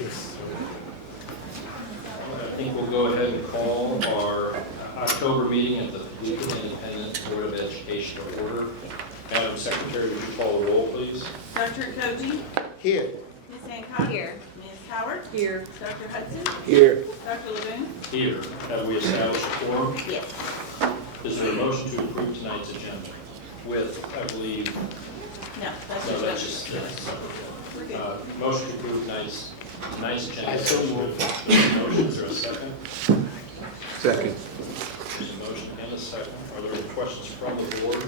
Yes. I think we'll go ahead and call our October meeting at the Paducah Independent Board of Education to order. Madam Secretary, would you call the roll, please? Dr. Koji? Here. Ms. Hancock? Here. Ms. Howard? Here. Dr. Hudson? Here. Dr. Laboon? Here. Have we established a quorum? Yes. Is there a motion to approve tonight's agenda with, I believe, No, that's no, just. that's just, We're good. motion to approve tonight's agenda. I so move. Motion, is there a second? Second. There's a motion and a second. Are there any questions from the board?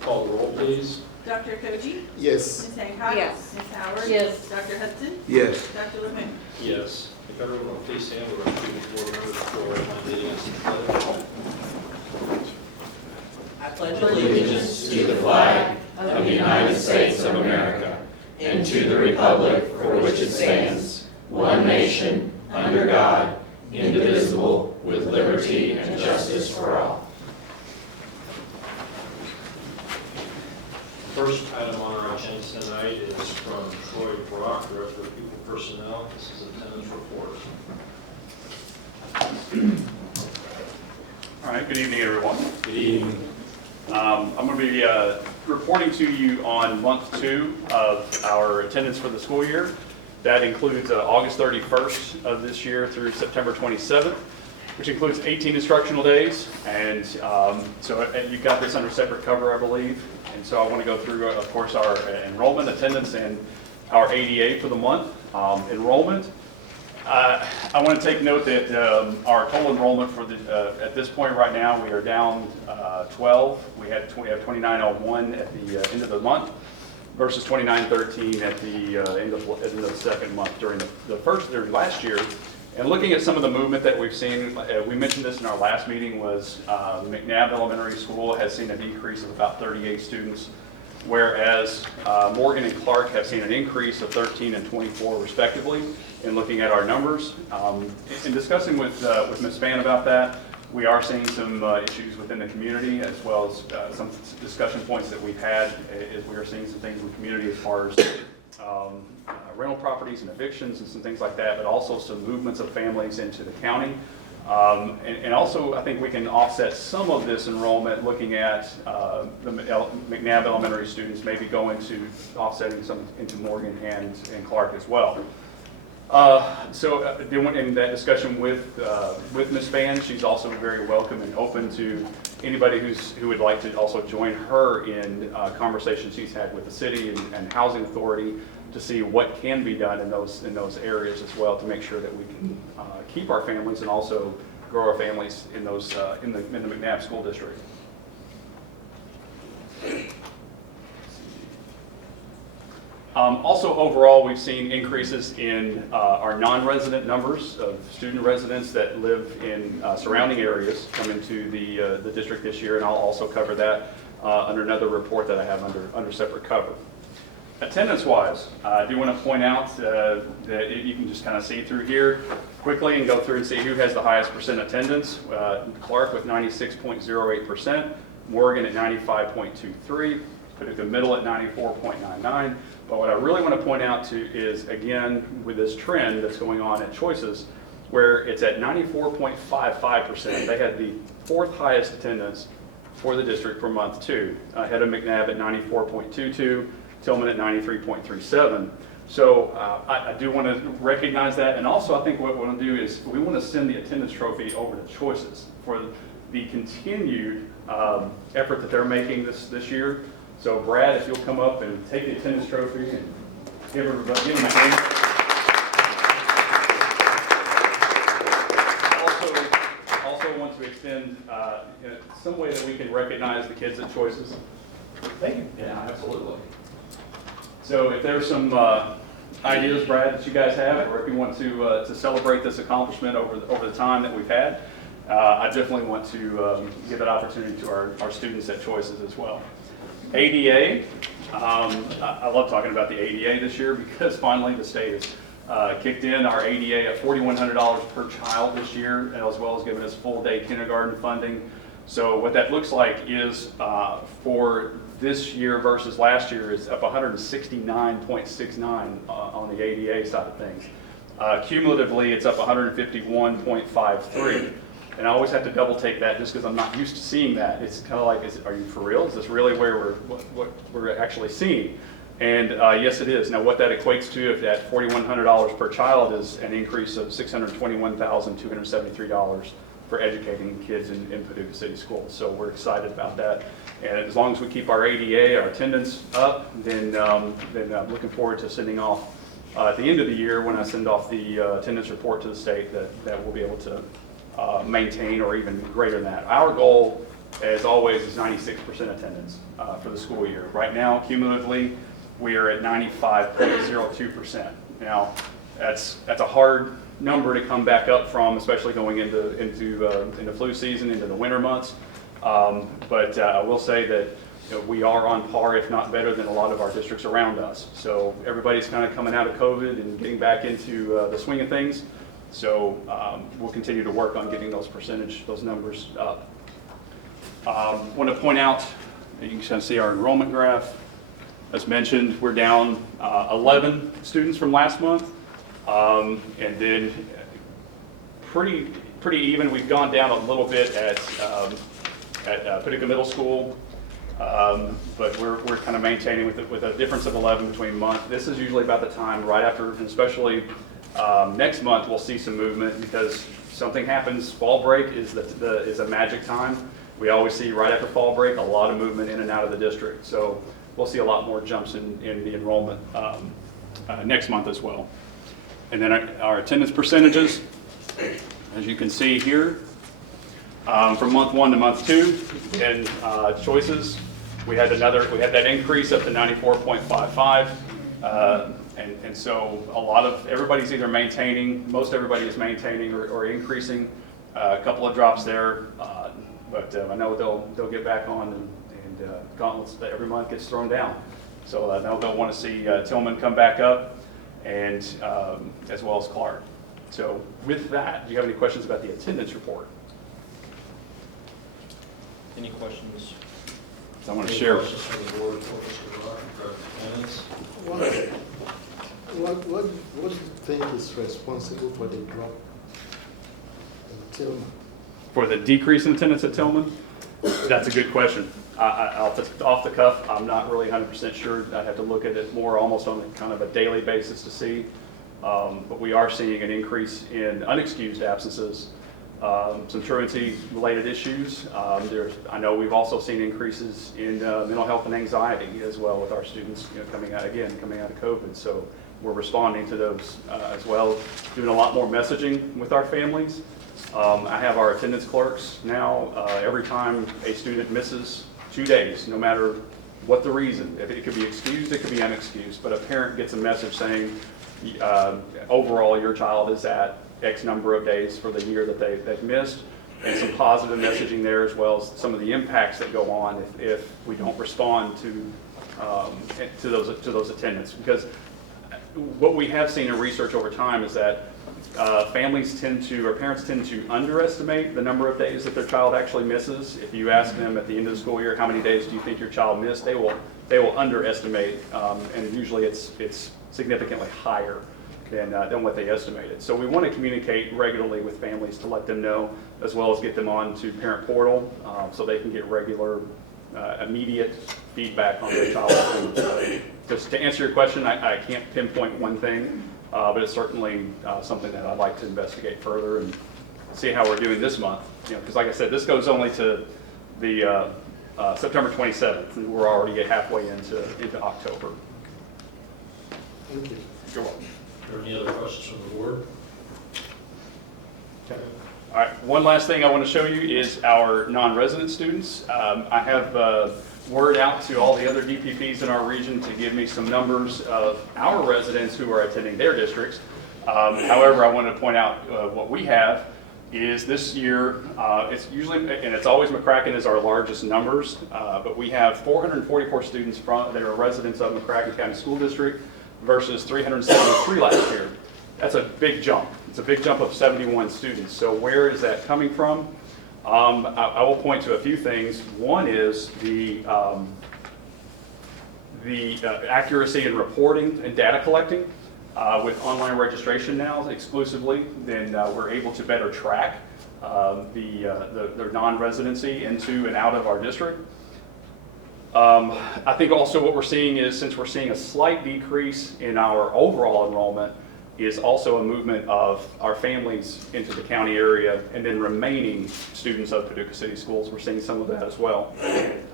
Call the roll, please. Dr. Koji? Yes. Ms. Hancock? Yes. Ms. Howard? Yes. Dr. Hudson? Yes. Dr. Laboon? Yes. If everyone will please stand, we're going to do the board members for leading us in pledge. I pledge allegiance to the flag of the United States of America and to the republic for which it stands, one nation, under God, indivisible, with liberty and justice for all. First item on our agenda tonight is from Troy Brock, Director of People Personnel. This is attendance report. All right, good evening, everyone. Good evening. I'm going to be reporting to you on month 2 of our attendance for the school year. That includes August 31st of this year through September 27th, which includes 18 instructional days. And so you've got this under separate cover, I believe. And so I want to go through, of course, our enrollment, attendance, and our ADA for the month. Enrollment. I want to take note that our total enrollment for the at this point right now, we are down 12. We have 2901 at the end of the month versus 2913 at the end of the second month during last year. And looking at some of the movement that we've seen, we mentioned this in our last meeting, was McNabb Elementary School has seen a decrease of about 38 students, whereas Morgan and Clark have seen an increase of 13 and 24 respectively. In looking at our numbers, in discussing with Ms. Spann about that, we are seeing some issues within the community, as well as some discussion points that we've had. Is we are seeing some things in the community as far as rental properties and evictions and some things like that, but also some movements of families into the county. And also, I think we can offset some of this enrollment looking at the McNabb Elementary students maybe going to offsetting some into Morgan and Clark as well. In that discussion with Ms. Spann, she's also very welcome and open to anybody who would like to also join her in conversations she's had with the city and housing authority to see what can be done in those areas as well, to make sure that we can keep our families and also grow our families in those in the McNabb School District. Also, overall, we've seen increases in our non-resident numbers of student residents that live in surrounding areas come into the district this year, and I'll also cover that under another report that I have under separate cover. Attendance-wise, I do want to point out that you can just kind of see through here quickly and go through and see who has the highest percent attendance. Clark with 96.08%, Morgan at 95.23%, Paducah Middle at 94.99%. But what I really want to point out to is, again, with this trend that's going on at Choices, where it's at 94.55%. They had the 4th highest attendance for the district for month 2, ahead of McNabb at 94.22, Tillman at 93.37. So I do want to recognize that. And also, I think what we want to do is we want to send the attendance trophy over to Choices for the continued effort that they're making this year. So Brad, if you'll come up and take the attendance trophy and give them a hand. Also want to extend some way that we can recognize the kids at Choices. Thank you. Yeah, absolutely. So if there's some ideas, Brad, that you guys have, or if you want to celebrate this accomplishment over the time that we've had, I definitely want to give that opportunity to our students at Choices as well. ADA, I love talking about the ADA this year because finally the state has kicked in our ADA at $4,100 per child this year, as well as giving us full day kindergarten funding. So what that looks like is for this year versus last year is up 169.69 on the ADA side of things. Cumulatively, it's up 151.53. And I always have to double take that just because I'm not used to seeing that. It's kind of like, are you for real? Is this really where what we're actually seeing? And yes, it is. Now, what that equates to, if that $4,100 per child is an increase of $621,273 for educating kids in Paducah City Schools. So we're excited about that. And as long as we keep our ADA, our attendance up, then I'm looking forward to sending off at the end of the year when I send off the attendance report to the state that we'll be able to maintain or even greater than that. Our goal, as always, is 96% attendance for the school year. Right now, cumulatively, we are at 95.02%. Now, that's a hard number to come back up from, especially going into flu season, into the winter months. But I will say that we are on par, if not better, than a lot of our districts around us. So everybody's kind of coming out of COVID and getting back into the swing of things. So we'll continue to work on getting those numbers up. Want to point out, you can kind of see our enrollment graph. As mentioned, we're down 11 students from last month, and then pretty even. We've gone down a little bit at Paducah Middle School, but we're kind of maintaining with a difference of 11 between month. This is usually about the time right after, and especially next month, we'll see some movement because something happens. Fall break is a magic time. We always see right after fall break a lot of movement in and out of the district. So we'll see a lot more jumps in the enrollment next month as well. And then our attendance percentages, as you can see here, from month 1 to month 2, and choices, we had that increase up to 94.55. And so everybody's either maintaining, most everybody is maintaining or increasing. A couple of drops there, but I know they'll get back on and gauntlets that every month gets thrown down. So I know they'll want to see Tillman come back up, and as well as Clark. So with that, do you have any questions about the attendance report? Any questions? I want to share. Questions from the board for Mr. Rock for attendance? What do you think is responsible for the drop in Tillman? For the decrease in attendance at Tillman? That's a good question. Off the cuff, I'm not really 100% sure. I'd have to look at it more almost on kind of a daily basis to see. But we are seeing an increase in unexcused absences, some truancy-related issues. I know we've also seen increases in mental health and anxiety as well with our students coming out of COVID. So we're responding to those as well, doing a lot more messaging with our families. I have our attendance clerks now. Every time a student misses 2 days, no matter what the reason, it could be excused, it could be unexcused, but a parent gets a message saying, overall, your child is at X number of days for the year that they've missed, and some positive messaging there, as well as some of the impacts that go on if we don't respond to those attendance. Because what we have seen in research over time is that parents tend to underestimate the number of days that their child actually misses. If you ask them at the end of the school year, how many days do you think your child missed, they will underestimate, and usually it's significantly higher than what they estimated. So we want to communicate regularly with families to let them know, as well as get them on to Parent Portal so they can get regular, immediate feedback on their child's attendance. Just to answer your question, I can't pinpoint one thing, but it's certainly something that I'd like to investigate further and see how we're doing this month. Because like I said, this goes only to the September 27th, and we're already halfway into October. Thank you. You're welcome. Are there any other questions from the board? Okay. All right, one last thing I want to show you is our non-resident students. I have word out to all the other DPPs in our region to give me some numbers of our residents who are attending their districts. However, I want to point out what we have is this year, it's usually, and it's always McCracken is our largest numbers, but we have 444 students that are residents of McCracken County School District versus 373 last year. That's a big jump. It's a big jump of 71 students. So where is that coming from? I will point to a few things. One is the accuracy in reporting and data collecting. With online registration now exclusively, then we're able to better track their non-residency into and out of our district. I think also what we're seeing is, since we're seeing a slight decrease in our overall enrollment, is also a movement of our families into the county area and then remaining students of Paducah City Schools. We're seeing some of that as well.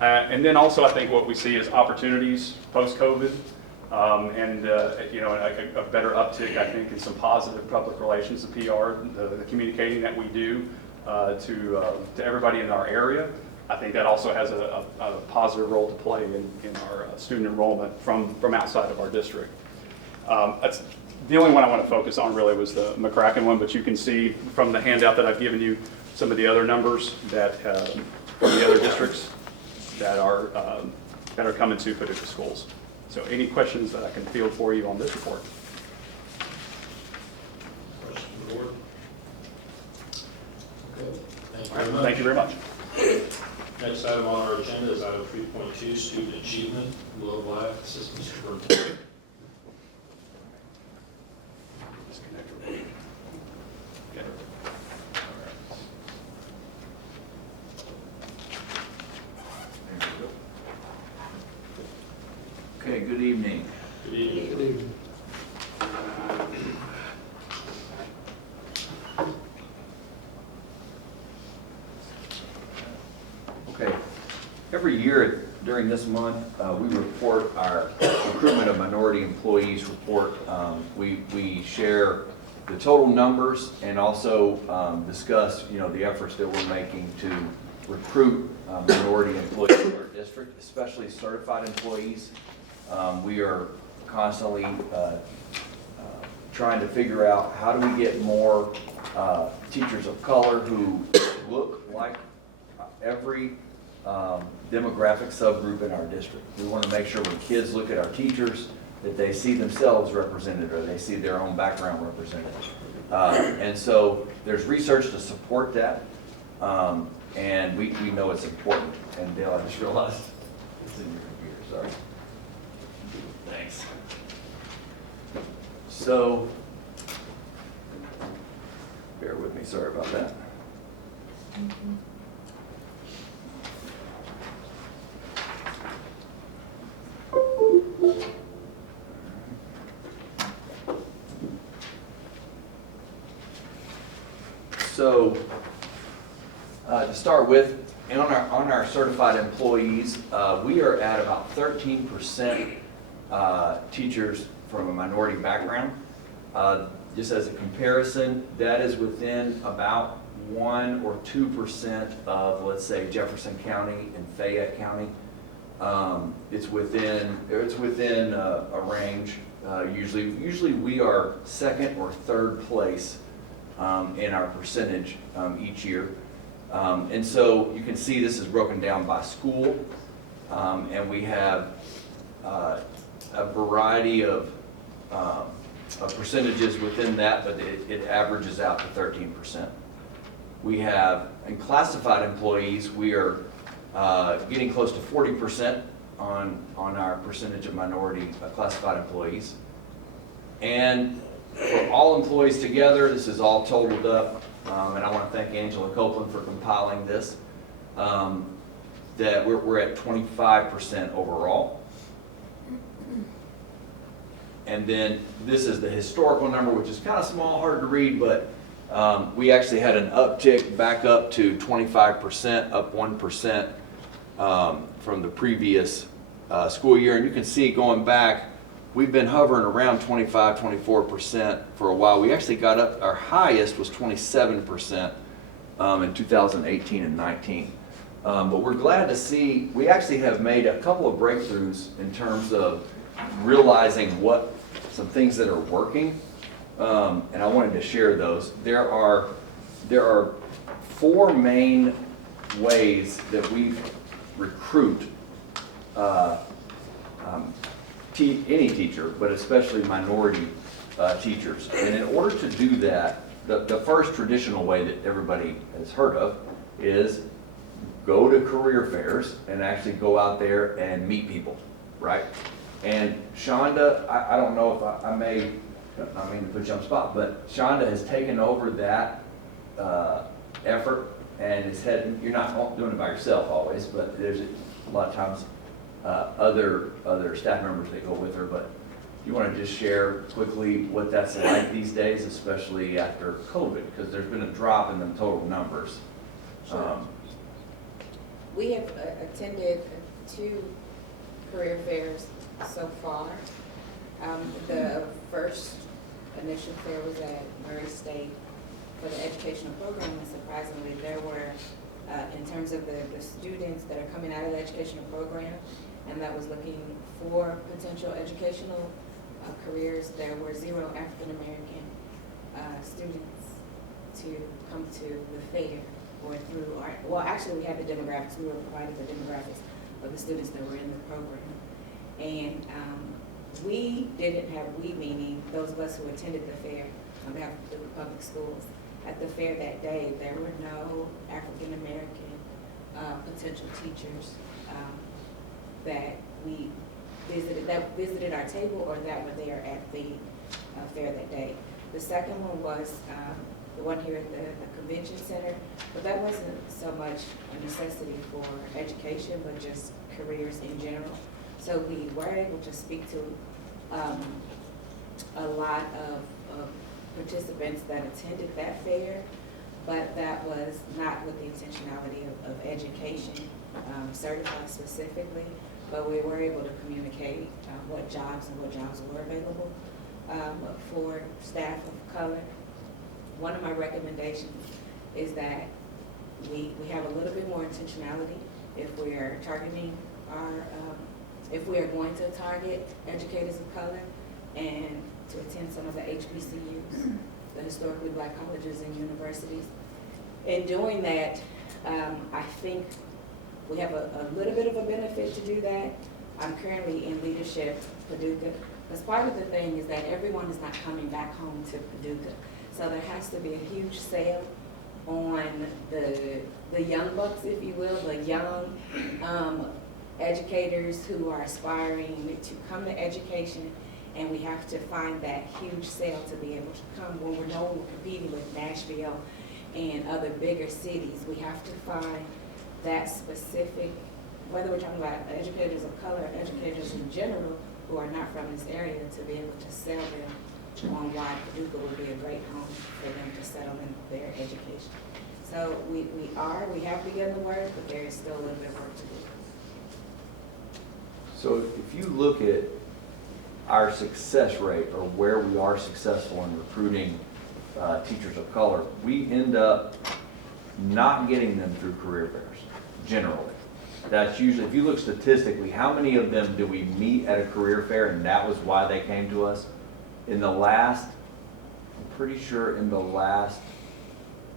And then also I think what we see is opportunities post-COVID. And a better uptick, I think, in some positive public relations, the PR, the communicating that we do to everybody in our area. I think that also has a positive role to play in our student enrollment from outside of our district. That's the only one I want to focus on really was the McCracken one, but you can see from the handout that I've given you some of the other numbers that from the other districts that are coming to Paducah schools. So any questions that I can field for you on this report? Questions from the board? Okay, thank you All right, very much. thank you very much. Next item on our agenda is item 3.2, student achievement, Globe Life Assistant Superintendent. Okay, good evening. Good evening. Good evening. Okay, every year during this month, we report our recruitment of minority employees report. We share the total numbers and also discuss, the efforts that we're making to recruit minority employees in our district, especially certified employees. We are constantly trying to figure out how do we get more teachers of color who look like every demographic subgroup in our district. We want to make sure when kids look at our teachers that they see themselves represented or they see their own background represented. And so there's research to support that, and we know it's important. And Dale, I just realized it's in your computer, sorry. Thanks. So, bear with me, sorry about that. So, to start with, and on our certified employees, we are at about 13% teachers from a minority background. Just as a comparison, that is within about 1 or 2% of, let's say, Jefferson County and Fayette County. It's within a range. Usually we are second or third place in our percentage each year. And so you can see this is broken down by school, and we have a variety of percentages within that, but it averages out to 13%. We have, in classified employees, we are getting close to 40% on our percentage of minority classified employees. And for all employees together, this is all totaled up, and I want to thank Angela Copeland for compiling this, that we're at 25% overall. And then this is the historical number, which is kind of small, hard to read, but we actually had an uptick back up to 25%, up 1% from the previous school year. And you can see going back, we've been hovering around 25, 24% for a while. We actually got up, our highest was 27% in 2018 and 19. But we're glad to see, we actually have made a couple of breakthroughs in terms of realizing some things that are working, and I wanted to share those. There are 4 main ways that we recruit any teacher, but especially minority teachers. And in order to do that, the first traditional way that everybody has heard of is go to career fairs and actually go out there and meet people, right? And Shonda, I don't know if I mean to put you on the spot, but Shonda has taken over that effort and is heading, you're not doing it by yourself always, but there's a lot of times other staff members that go with her, but you want to just share quickly what that's like these days, especially after COVID, because there's been a drop in the total numbers. We have attended 2 career fairs so far. The first initial fair was at Murray State for the educational program, and surprisingly, there were, in terms of the students that are coming out of the educational program, and that was looking for potential educational careers, there were 0 African-American students to come to the fair or through our, well, actually we had the demographics, we were provided the demographics of the students that were in the program. And we didn't have, we meaning those of us who attended the fair on behalf of the public schools, at the fair that day, there were no African-American potential teachers that we visited our table or that were there at the fair that day. The second one was the one here at the convention center, but that wasn't so much a necessity for education, but just careers in general. So we were able to speak to a lot of participants that attended that fair, but that was not with the intentionality of education, certified specifically, but we were able to communicate what jobs were available for staff of color. One of my recommendations is that we have a little bit more intentionality if we are targeting our, if we are going to target educators of color and to attend some of the HBCUs, the historically black colleges and universities. In doing that, I think we have a little bit of a benefit to do that. I'm currently in leadership Paducah. Because part of the thing is that everyone is not coming back home to Paducah. So there has to be a huge sale on the young bucks, if you will, the young educators who are aspiring to come to education, and we have to find that huge sale to be able to come. When we're competing with Nashville and other bigger cities, we have to find that specific, whether we're talking about educators of color or educators in general who are not from this area, to be able to sell them on why Paducah would be a great home for them to settle in their education. So we have begun the work, but there is still a little bit of work to do. So if you look at our success rate or where we are successful in recruiting teachers of color, we end up not getting them through career fairs, generally. That's usually, if you look statistically, how many of them do we meet at a career fair and that was why they came to us? In the last, I'm pretty sure in the last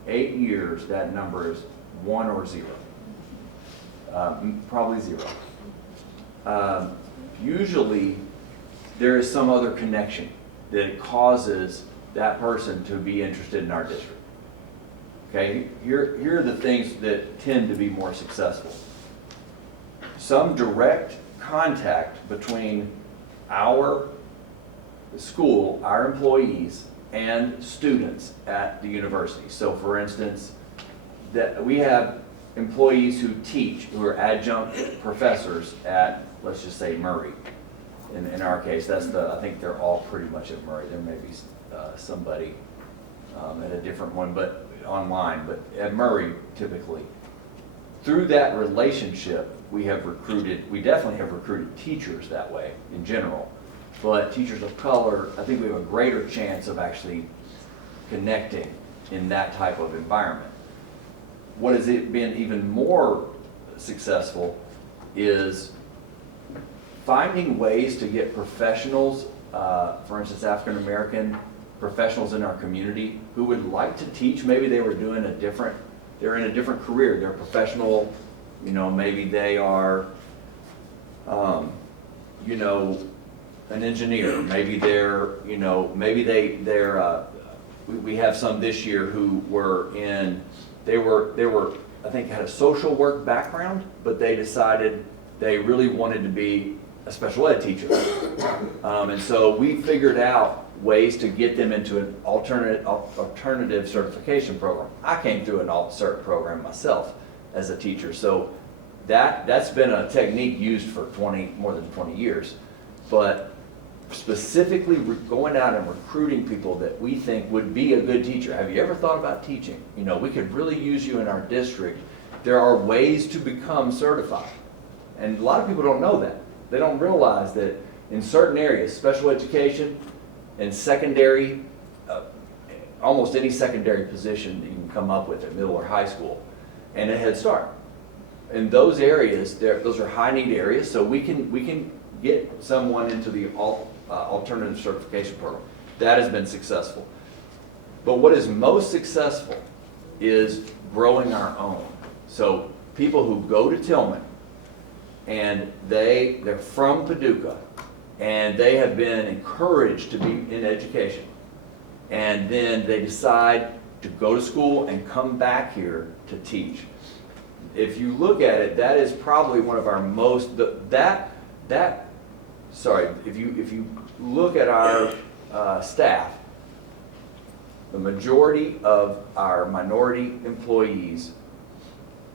8 years, that number is 1 or 0. Probably 0. Usually, there is some other connection that causes that person to be interested in our district. Okay, here are the things that tend to be more successful. Some direct contact between our school, our employees, and students at the university. So for instance, that we have employees who teach, who are adjunct professors at, let's just say, Murray. In our case, I think they're all pretty much at Murray. There may be somebody at a different one, but online, but at Murray typically. Through that relationship, we definitely have recruited teachers that way in general, but teachers of color, I think we have a greater chance of actually connecting in that type of environment. What has it been even more successful is finding ways to get professionals, for instance, African American professionals in our community who would like to teach. Maybe they were doing they're in a different career. They're professional, maybe they are, an engineer. Maybe they're, we have some this year who were they were I think, had a social work background, but they decided they really wanted to be a special ed teacher. And so we figured out ways to get them into an alternative certification program. I came through an alt-cert program myself as a teacher, so that's been a technique used for more than 20 years. But specifically going out and recruiting people that we think would be a good teacher. Have you ever thought about teaching? You know, we could really use you in our district. There are ways to become certified. And a lot of people don't know that. They don't realize that in certain areas, special education and secondary, almost any secondary position that you can come up with at middle or high school, and a Head Start. In those areas, those are high need areas, so we can get someone into the alternative certification program. That has been successful. But what is most successful is growing our own. So people who go to Tillman and they're from Paducah and they have been encouraged to be in education, and then they decide to go to school and come back here to teach. If you look at it, that is probably one of our most, if you look at our staff, the majority of our minority employees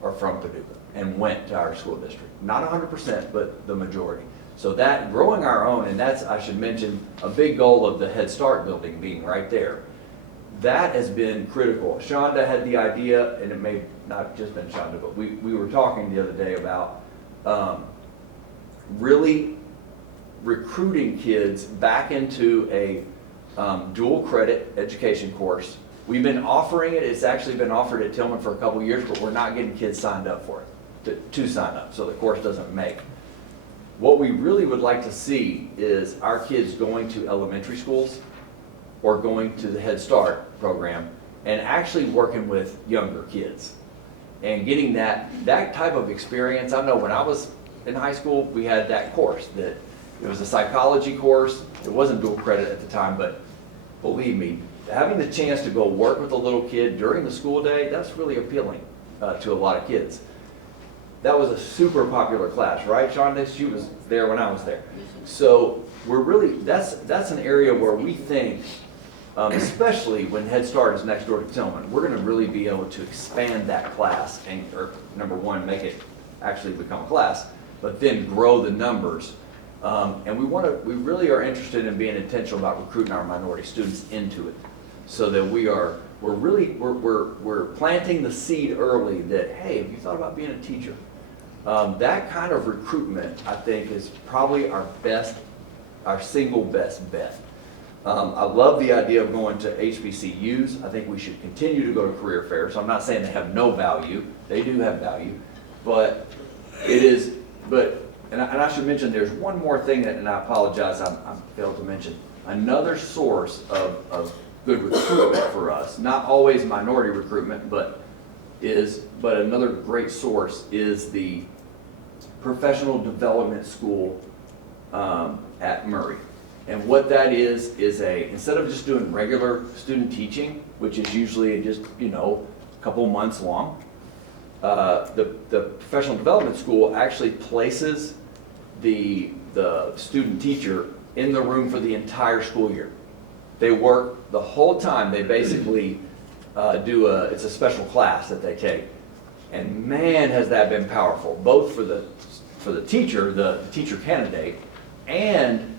are from Paducah and went to our school district. Not 100%, but the majority. So that, growing our own, and that's, I should mention, a big goal of the Head Start building being right there. That has been critical. Shonda had the idea, and it may not just been Shonda, but we were talking the other day about really recruiting kids back into a dual credit education course. We've been offering it. It's actually been offered at Tillman for a couple years, but we're not getting kids signed up for it, to sign up, so the course doesn't make. What we really would like to see is our kids going to elementary schools or going to the Head Start program and actually working with younger kids and getting that type of experience. I know when I was in high school, we had that course, that it was a psychology course. It wasn't dual credit at the time, but believe me, having the chance to go work with a little kid during the school day, that's really appealing to a lot of kids. That was a super popular class, right, Shonda? She was there when I was there. So we're really, that's an area where we think, especially when Head Start is next door to Tillman, we're gonna really be able to expand that class and, or number one, make it actually become a class, but then grow the numbers. And we really are interested in being intentional about recruiting our minority students into it, so that we're planting the seed early that, hey, have you thought about being a teacher? That kind of recruitment, I think, is probably our single best bet. I love the idea of going to HBCUs. I think we should continue to go to career fairs. I'm not saying they have no value. They do have value, but and I should mention, there's one more thing that, and I apologize, I failed to mention. Another source of good recruitment for us, not always minority recruitment, but another great source is the professional development school at Murray. And what that is instead of just doing regular student teaching, which is usually just, a couple months long, the professional development school actually places the student teacher in the room for the entire school year. They work the whole time. They basically it's a special class that they take. And man, has that been powerful, both for the teacher candidate, and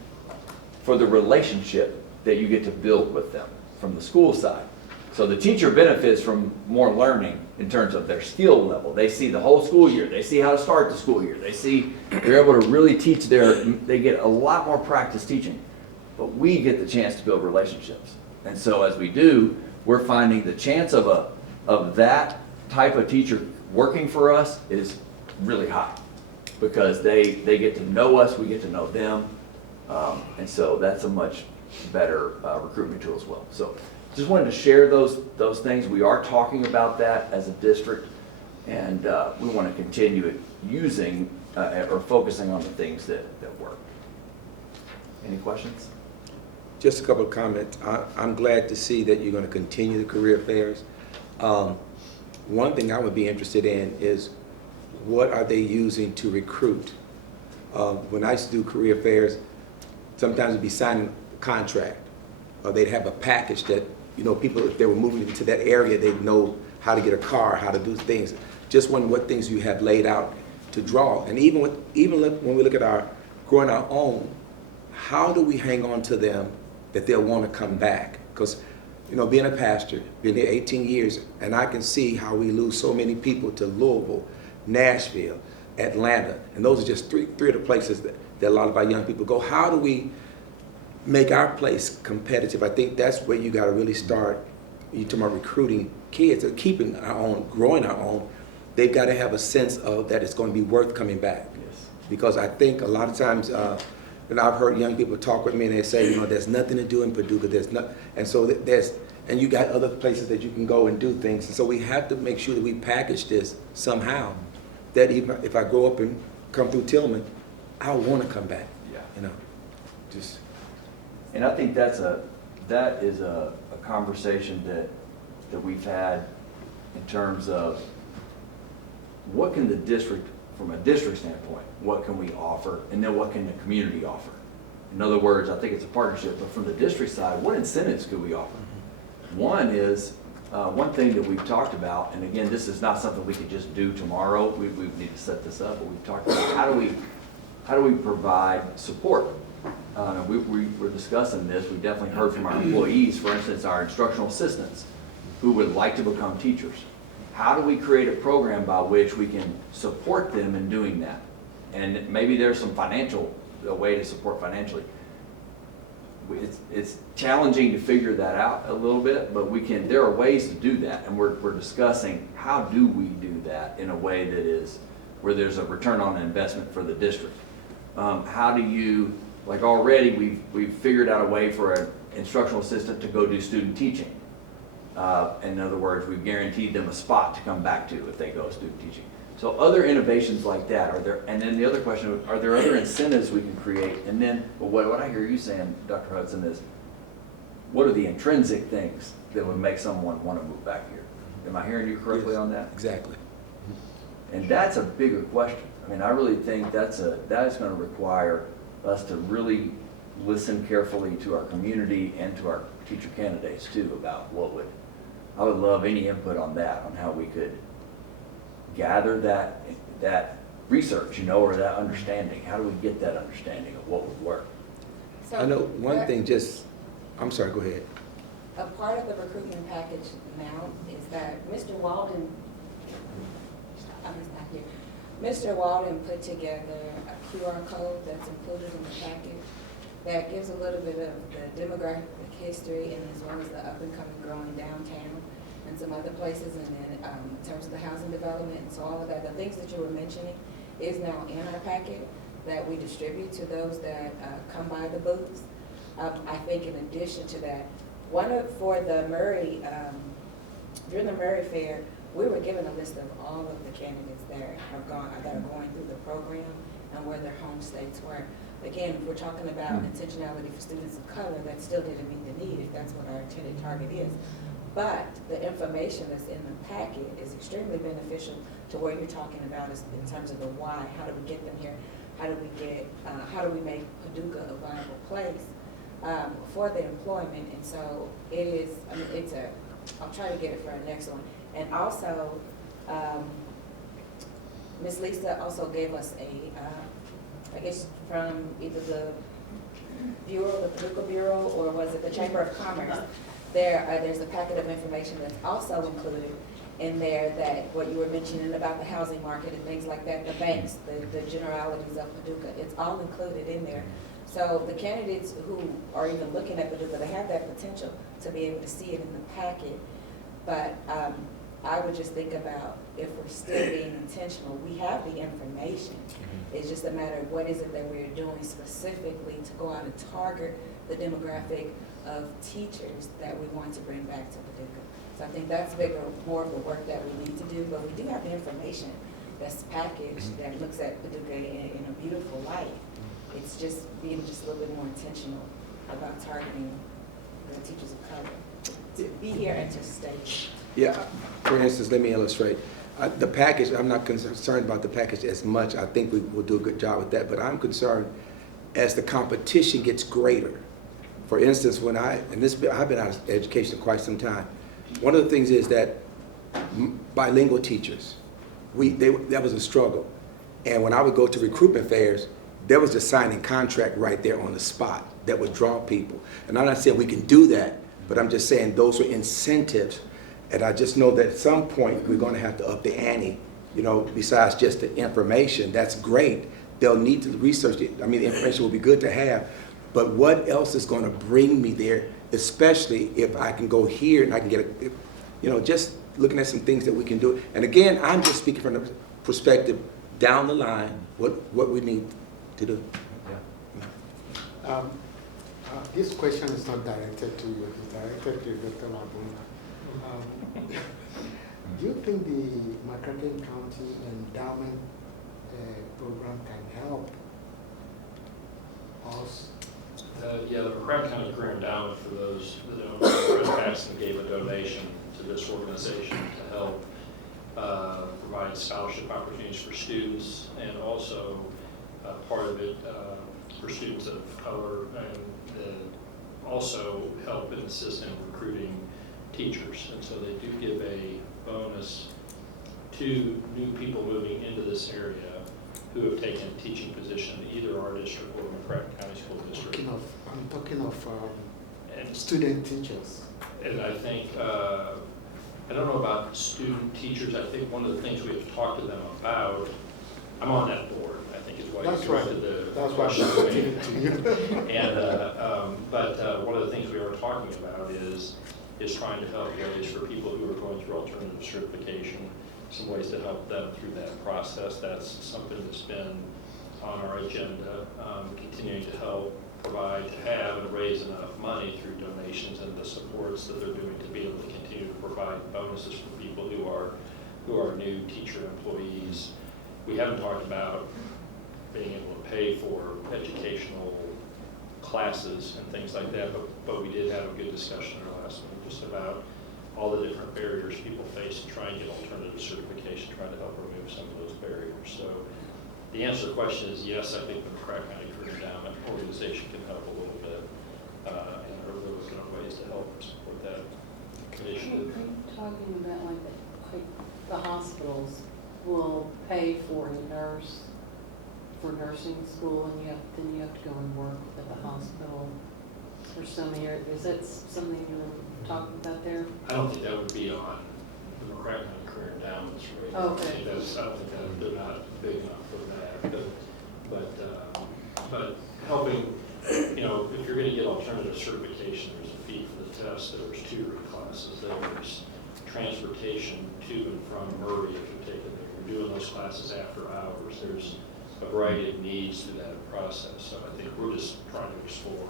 for the relationship that you get to build with them from the school side. So the teacher benefits from more learning in terms of their skill level. They see the whole school year. They see how to start the school year. They're able to really teach they get a lot more practice teaching. But we get the chance to build relationships. And so as we do, we're finding the chance of that type of teacher working for us is really high, because they get to know us, we get to know them. And so that's a much better recruitment tool as well. So just wanted to share those things. We are talking about that as a district, and we want to continue using or focusing on the things that work. Any questions? Just a couple of comments. I'm glad to see that you're going to continue the career fairs. one thing I would be interested in is what are they using to recruit? When I used to do career fairs, sometimes it'd be signing a contract, or they'd have a package that, you know, people, if they were moving into that area, they'd know how to get a car, how to do things. Just wondering what things you have laid out to draw. And even when we look at our growing our own, how do we hang on to them that they'll want to come back? Because, you know, being a pastor, been there 18 years, and I can see how we lose so many people to Louisville, Nashville, Atlanta, and those are just three of the places that a lot of our young people go. How do we make our place competitive? I think that's where you got to really start. You talking about recruiting kids, or keeping our own, growing our own. They've got to have a sense of that it's going to be worth coming back. Yes. Because I think a lot of times, and I've heard young people talk with me and they say, you know, there's nothing to do in Paducah. There's not, and so and you got other places that you can go and do things. And so we have to make sure that we package this somehow. That even if I grow up and come through Tillman, I want to come back. Yeah. You know, just. And I think that is a conversation that we've had in terms of what can the district, from a district standpoint, what can we offer, and then what can the community offer? In other words, I think it's a partnership, but from the district side, what incentives could we offer? One is, one thing that we've talked about, and again, this is not something we could just do tomorrow, we need to set this up, but we've talked about how do we provide support? We're discussing this. We definitely heard from our employees, for instance, our instructional assistants who would like to become teachers. How do we create a program by which we can support them in doing that? And maybe there's some a way to support financially. It's challenging to figure that out a little bit, but there are ways to do that, and we're discussing how do we do that in a way that is where there's a return on investment for the district. How do you, like already we've figured out a way for an instructional assistant to go do student teaching. In other words, we've guaranteed them a spot to come back to if they go student teaching. So other innovations like that, and then the other question, are there other incentives we can create? And then, well, what I hear you saying, Dr. Hudson, is what are the intrinsic things that would make someone want to move back here? Am I hearing you correctly on that? Exactly. And that's a bigger question. I mean, I really think that is going to require us to really listen carefully to our community and to our teacher candidates too about I would love any input on that, on how we could gather that research, or that understanding. How do we get that understanding of what would work? So I know one thing, I'm sorry, go ahead. a part of the recruitment package now is that Mr. Walden, he's not here. Mr. Walden put together a QR code that's included in the package that gives a little bit of the demographic history and as well as the up and coming growing downtown and some other places, and then in terms of the housing development and so all of that, the things that you were mentioning is now in our packet that we distribute to those that come by the booths. I think in addition to that, for the Murray, during the Murray Fair, we were given a list of all of the candidates that are going through the program and where their home states were. Again, if we're talking about intentionality for students of color, that still didn't meet the need if that's what our intended target is. But the information that's in the packet is extremely beneficial to where you're talking about is in terms of the why. How do we get them here? How do we make Paducah a viable place for the employment? And so it is, I'll try to get it for our next one. And also, Ms. Lisa also gave us I guess from either the Bureau, the Paducah Bureau, or was it the Chamber of Commerce? There's a packet of information that's also included in there that what you were mentioning about the housing market and things like that, the banks, the generalities of Paducah, it's all included in there. So the candidates who are even looking at Paducah, they have that potential to be able to see it in the packet. But I would just think about if we're still being intentional, we have the information. It's just a matter of what is it that we're doing specifically to go out and target the demographic of teachers that we want to bring back to Paducah. So I think that's more of the work that we need to do, but we do have the information that's packaged that looks at Paducah in a beautiful light. It's just being just a little bit more intentional about targeting the teachers of color to be here and to stay. Yeah, for instance, let me illustrate. The package, I'm not concerned about the package as much. I think we will do a good job with that, but I'm concerned as the competition gets greater. For instance, I've been out of education quite some time. One of the things is that bilingual teachers, that was a struggle. And when I would go to recruitment fairs, there was a signing contract right there on the spot that would draw people. And I'm not saying we can do that, but I'm just saying those are incentives. And I just know that at some point, we're gonna have to up the ante, besides just the information. That's great. They'll need to research it. I mean, the information will be good to have, but what else is gonna bring me there, especially if I can go here and I can get just looking at some things that we can do. And again, I'm just speaking from the perspective down the line, what we need to do. This question is not directed to you, it's directed to Dr. Labuna. Do you think the McCracken County Endowment Program can help us? Yeah, the McCracken County Career Endowment, for those that don't know, Chris Paxton gave a donation to this organization to help provide scholarship opportunities for students, and also part of it for students of color, and also help and assist in recruiting teachers. And so they do give a bonus to new people moving into this area who have taken a teaching position in either our district or McCracken County School District. I'm talking of And student teachers. And I think, I don't know about student teachers, I think one of the things we have talked to them about, I'm on that board, I think is why you That's right. directed the That's why question I'm to putting me. it to you. And, but one of the things we are talking about is trying to help ways for people who are going through alternative certification, some ways to help them through that process. That's something that's been on our agenda, continuing to help provide, to have and raise enough money through donations and the supports that they're doing to be able to continue to provide bonuses for people who are new teacher employees. We haven't talked about being able to pay for educational classes and things like that, but we did have a good discussion in our last meeting just about all the different barriers people face to try and get alternative certification, trying to help remove some of those barriers. So the answer to the question is yes, I think the McCracken County Career Endowment organization can help a little bit, and are looking at ways to help support that initiative. Are you talking about like the hospitals will pay for a nurse for nursing school, and then you have to go and work at the hospital for some year? Is that something you were talking about there? I don't think that would be on the McCracken County Career Endowment's rate. Okay. I don't think that they're not big enough for that. But helping, if you're going to get alternative certification, there's a fee for the test. There's tutoring classes. There's transportation to and from Murray if you're taking it. You're doing those classes after hours. There's a variety of needs through that process. So I think we're just trying to explore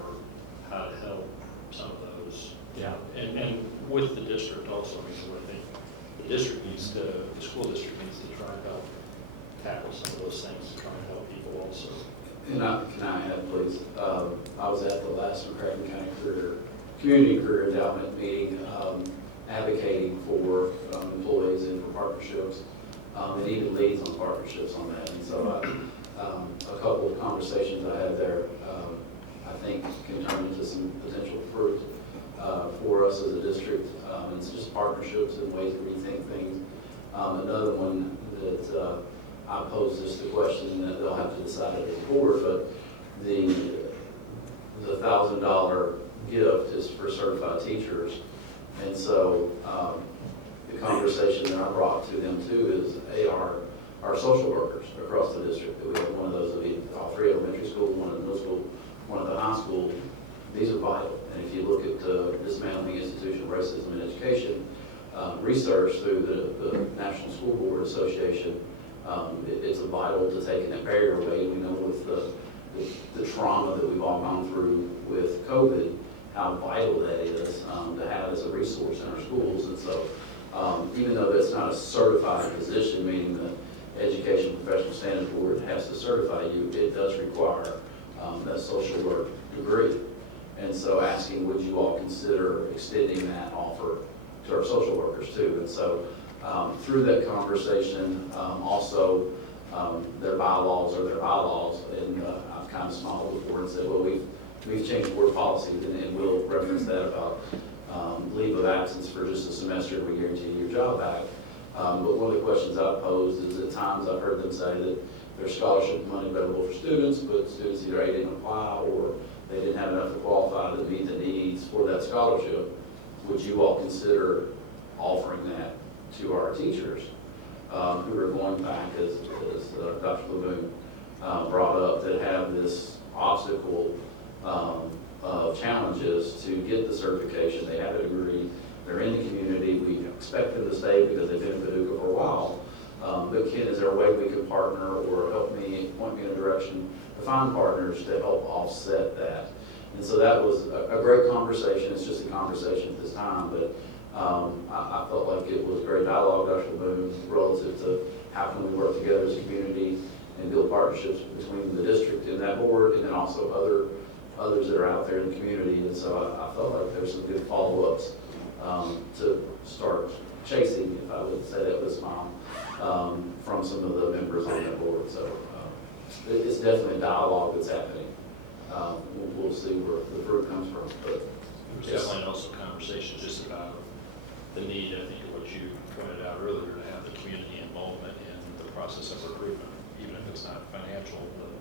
how to help some of those. Yeah. And with the district also, I think the district needs to, the school district needs to try and help tackle some of those things to try and help people also. And can I add, please? I was at the last McCracken County Community Career Endowment meeting, advocating for employees and for partnerships, and even leads on partnerships on that. And so a couple of conversations I had there, I think can turn into some potential fruit for us as a district. It's just partnerships and ways to rethink things. Another one that I pose just the question that they'll have to decide as a board, but the $1,000 gift is for certified teachers. And so the conversation that I brought to them too is our social workers across the district. We have one of those at all three elementary schools, one at the middle school, one at the high school. These are vital. And if you look at dismantling institutional racism in education, research through the National School Board Association, it's vital to taking that barrier away. We know with the trauma that we've all gone through with COVID, how vital that is to have as a resource in our schools. And so even though that's not a certified position, meaning the Education Professional Standards Board has to certify you, it does require that social work degree. And so asking, would you all consider extending that offer our social workers too. And so through that conversation, also their bylaws are their bylaws, and I've kind of smiled before and said, well, we've changed board policies, and we'll reference that about leave of absence for just a semester, we guarantee your job back. But one of the questions I've posed is at times I've heard them say that there's scholarship money available for students, but students either A, didn't apply, or they didn't have enough to qualify to meet the needs for that scholarship. Would you all consider offering that to our teachers who are going back, as Dr. Laboon brought up, that have this obstacle of challenges to get the certification? They have a degree, they're in the community, we expect them to stay because they've been in Paducah for a while. But Ken, is there a way we could partner or point me in a direction to find partners to help offset that? And so that was a great conversation. It's just a conversation at this time, but I felt like it was great dialogue, Dr. Boone, relative to how can we work together as a community and build partnerships between the district and that board, and then also others that are out there in the community. And so I felt like there's some good follow-ups to start chasing, if I would say that with a smile, from some of the members on that board. So it's definitely a dialogue that's happening. We'll see where the fruit comes from. But There's definitely also conversation just about the need, I think, of what you pointed out earlier, to have the community involvement in the process of recruitment, even if it's not financial, but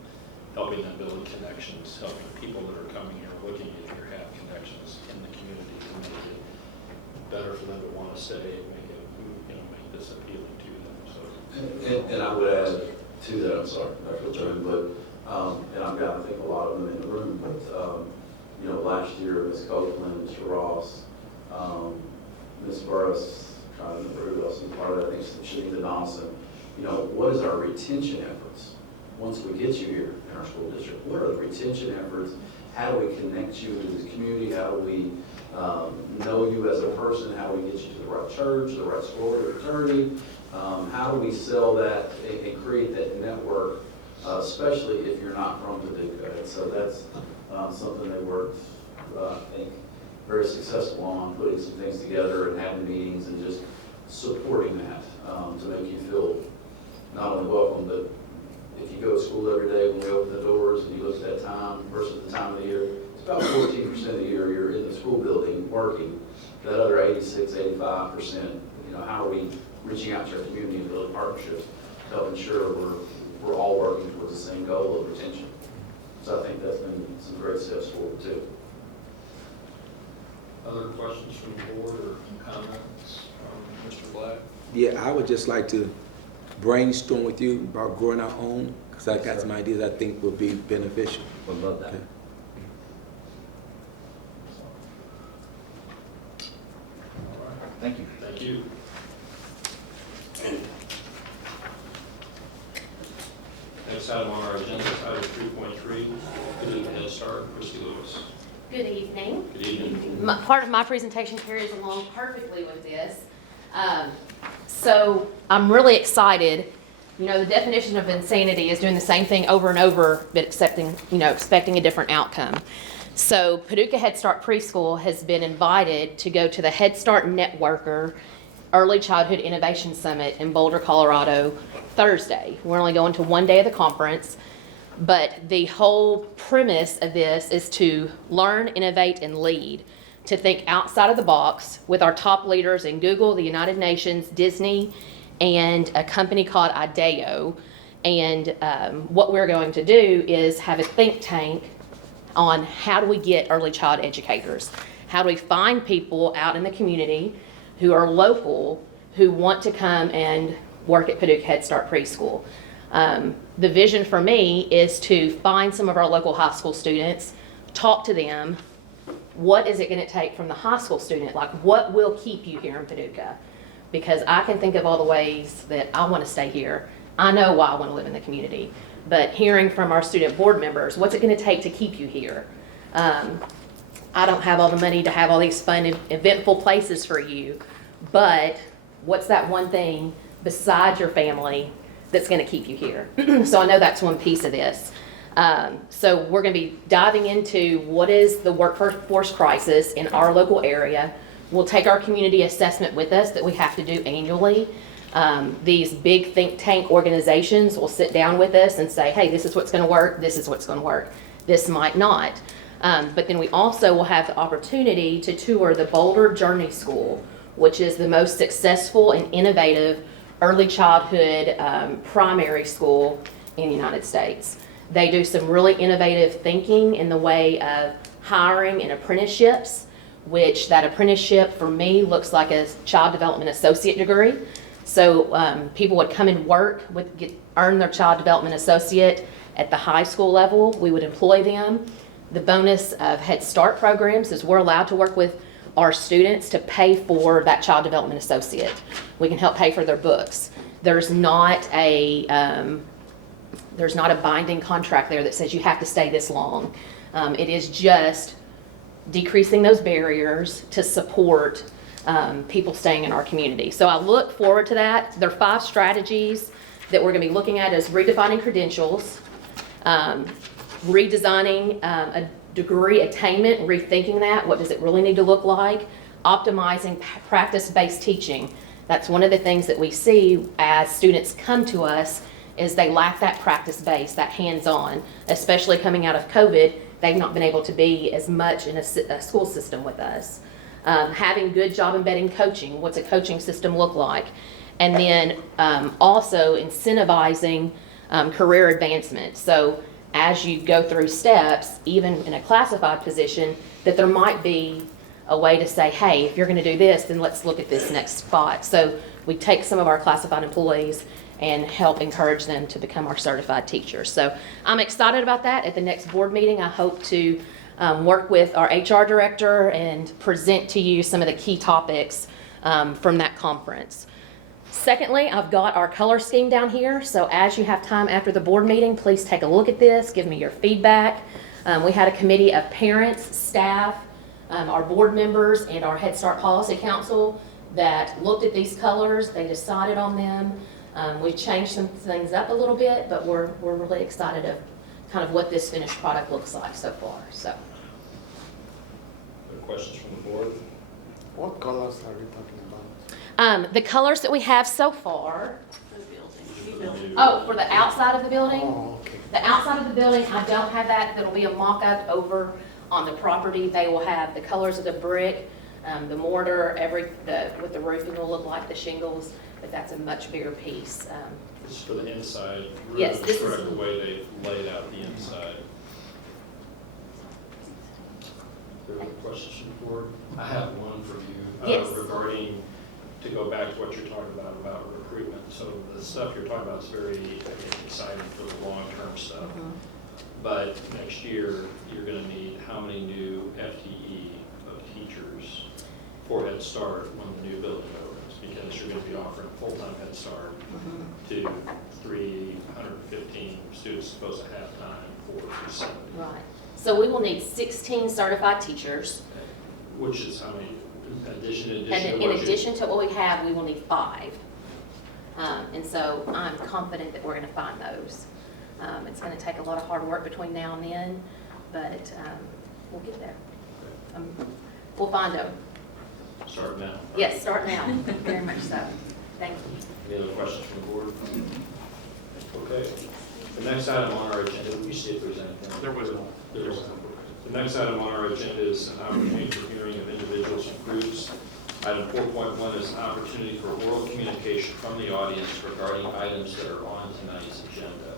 helping them build connections, helping people that are coming here, looking at here, have connections in the community to make it better for them to want to stay, make it, make this appealing to them. So, and I would add to that, I'm sorry, Dr. Jones, but and I've got, I think, a lot of them in the room, but last year, Ms. Copeland, Mr. Ross, Ms. Burris, trying to remember who else was part of that, I think Shanita Donaldson, what is our retention efforts once we get you here in our school district? What are the retention efforts? How do we connect you to the community? How do we know you as a person? How do we get you to the right church, the right sorority or fraternity? How do we sell that and create that network, especially if you're not from Paducah? And so that's something they worked, I think, very successful on, putting some things together and having meetings and just supporting that to make you feel not only welcome, but if you go to school every day, when we open the doors and you look at that time versus the time of the year, it's about 14% of the year you're in the school building working. That other 86, 85%, how are we reaching out to our community and building partnerships to help ensure we're all working towards the same goal of retention? So I think that's been some great steps forward too. other questions from the board or comments from Mr. Black? Yeah, I would just like to brainstorm with you about growing our own, because I got some ideas I think will be beneficial. Would love that. Okay. All right. Thank you. Thank you. Next item on our agenda is item 3.3, Paducah Head Start, Christy Lewis. Good evening. Good evening. Part of my presentation carries along perfectly with this. So I'm really excited. The definition of insanity is doing the same thing over and over, but expecting a different outcome. So Paducah Head Start Preschool has been invited to go to the Head Start Networker Early Childhood Innovation Summit in Boulder, Colorado, Thursday. We're only going to one day of the conference, but the whole premise of this is to learn, innovate, and lead, to think outside of the box with our top leaders in Google, the United Nations, Disney, and a company called IDEO. And what we're going to do is have a think tank on how do we get early child educators? How do we find people out in the community who are local, who want to come and work at Paducah Head Start Preschool? The vision for me is to find some of our local high school students, talk to them. What is it going to take from the high school student? Like, what will keep you here in Paducah? Because I can think of all the ways that I want to stay here. I know why I want to live in the community. But hearing from our student board members, what's it going to take to keep you here? I don't have all the money to have all these fun, eventful places for you, but what's that one thing besides your family that's going to keep you here? So I know that's one piece of this. So we're going to be diving into what is the workforce crisis in our local area, We'll take our community assessment with us that we have to do annually. These big think tank organizations will sit down with us and say, hey, this is what's going to work, this is what's going to work, this might not. But then we also will have the opportunity to tour the Boulder Journey School, which is the most successful and innovative early childhood primary school in the United States. They do some really innovative thinking in the way of hiring and apprenticeships, which that apprenticeship for me looks like a child development associate degree. So people would come and work, earn their child development associate at the high school level. We would employ them. The bonus of Head Start programs is we're allowed to work with our students to pay for that child development associate. We can help pay for their books. There's not a binding contract there that says you have to stay this long. It is just decreasing those barriers to support people staying in our community. So I look forward to that. There are 5 strategies that we're going to be looking at: is redefining credentials, redesigning a degree attainment, rethinking that. What does it really need to look like? Optimizing practice-based teaching. That's one of the things that we see as students come to us, is they lack that practice base, that hands-on, especially coming out of COVID. They've not been able to be as much in a school system with us. Having good job embedding coaching. What's a coaching system look like? And then also incentivizing career advancement. So as you go through steps, even in a classified position, that there might be a way to say, hey, if you're going to do this, then let's look at this next spot. So we take some of our classified employees and help encourage them to become our certified teachers. So I'm excited about that. At the next board meeting, I hope to work with our HR director and present to you some of the key topics from that conference. Secondly, I've got our color scheme down here. So as you have time after the board meeting, please take a look at this, give me your feedback. We had a committee of parents, staff, our board members, and our Head Start Policy Council that looked at these colors. They decided on them. We've changed some things up a little bit, but we're really excited of kind of what this finished product looks like so far. So, Other questions from the board? What colors are we talking about? the colors that we have so far. Oh, for the outside of the building? Oh, okay. The outside of the building, I don't have that. There'll be a mock-up over on the property. They will have the colors of the brick, the mortar, what the roofing will look like, the shingles, but that's a much bigger piece. This is for the inside. Yes, this is- Describe the way they laid out the inside. Are there any questions from the board? I have one for you. Yes. Regarding, to go back to what you're talking about recruitment. So the stuff you're talking about is very exciting for the long-term stuff. Mhm. But next year, you're going to need how many new FTE of teachers for Head Start when the new building opens? Because you're going to be offering full-time Head Start to 315 students supposed to have time for 270. Right. So we will need 16 certified teachers. Which is how many, in addition to And what in you- addition to what we have, we will need 5. And so I'm confident that we're going to find those. It's going to take a lot of hard work between now and then, but we'll get there. We'll find them. Start now. Yes, start now, very much so. Thank you. Any other questions from the board? Okay. The next item on our agenda, we see if there's anything. There was no. There is. The next item on our agenda is an opportunity for hearing of individuals and groups. Item 4.1 is an opportunity for oral communication from the audience regarding items that are on tonight's agenda.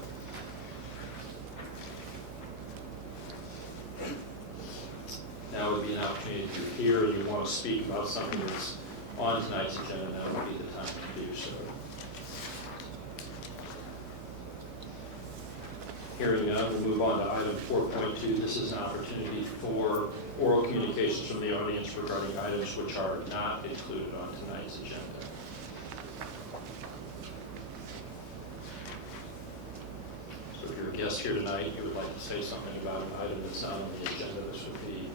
Now would be an opportunity if you're here and you want to speak about something that's on tonight's agenda, now would be the time to do so. Hearing none, we'll move on to item 4.2. This is an opportunity for oral communications from the audience regarding items which are not included on tonight's agenda. So if you're a guest here tonight, you would like to say something about an item that's not on the agenda, this would be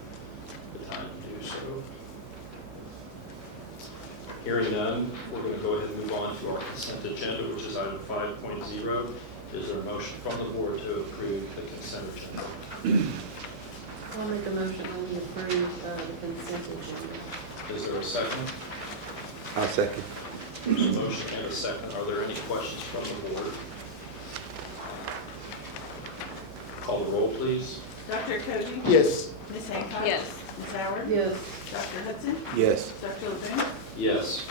the time to do so. Hearing none, we're going to go ahead and move on to our consent agenda, which is item 5.0. Is there a motion from the board to approve the consent agenda? I'll make a motion that we approve the consent agenda. Is there a second? I'll second. There's a motion and a second. Are there any questions from the board? Call the roll, please. Dr. Cody? Yes. Ms. Hancock? Yes. Ms. Howard? Yes. Dr. Hudson? Yes. Dr. LeBoon? Yes.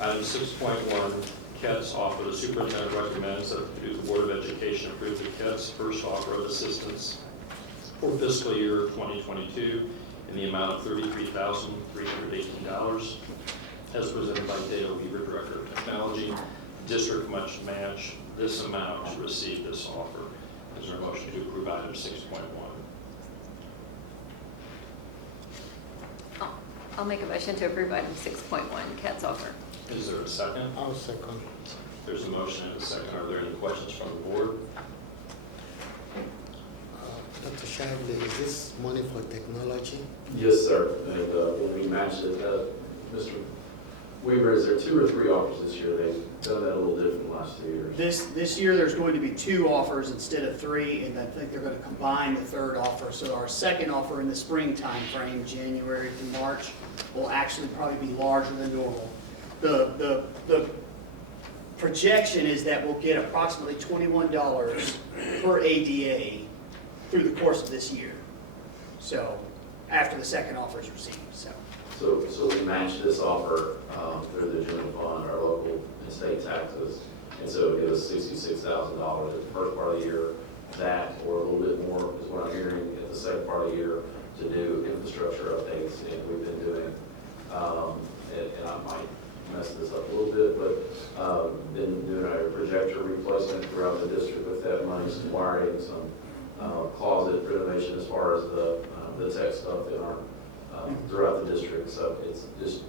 Item 6.1, KETS offer. The superintendent recommends that the Paducah Board of Education approve the KETS first offer of assistance for fiscal year 2022 in the amount of $33,318 as presented by Dale Weaver, Director of Technology. The district must match this amount to receive this offer. Is there a motion to approve item 6.1? I'll make a motion to approve item 6.1, CATS offer. Is there a second? I'll second. There's a motion and a second. Are there any questions from the board? Dr. Shively, is this money for technology? Yes, sir. And when we matched it, Mr. Weaver, is there 2 or 3 offers this year? They've done that a little different the last 2 years. This year, there's going to be 2 offers instead of 3, and I think they're going to combine the 3rd offer. So our second offer in the spring time frame, January to March, will actually probably be larger than normal. The projection is that we'll get approximately $21 per ADA through the course of this year. So after the second offer is received, so. So we matched this offer through the general fund, our local and state taxes, and so it was $66,000 at the first part of the year. That, or a little bit more, is what I'm hearing at the second part of the year to do infrastructure updates, and we've been doing, and I might mess this up a little bit, but been doing a projector replacement throughout the district with that money, some wiring, some closet renovation as far as the tech stuff in our throughout the district. So it's just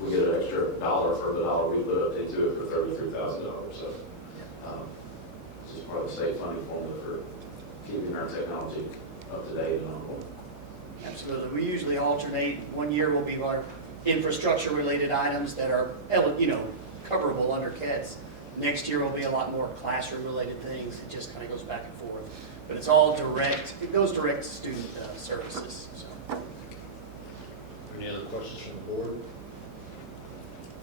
we get an extra $1 for the dollar we put up into it for $33,000. So it's just part of the state funding formula for keeping our technology up to date and on point. Absolutely. We usually alternate. One year will be our infrastructure-related items that are, coverable under KETS. Next year will be a lot more classroom-related things. It just kind of goes back and forth. But it's all direct. It goes direct to student services. So. Any other questions from the board?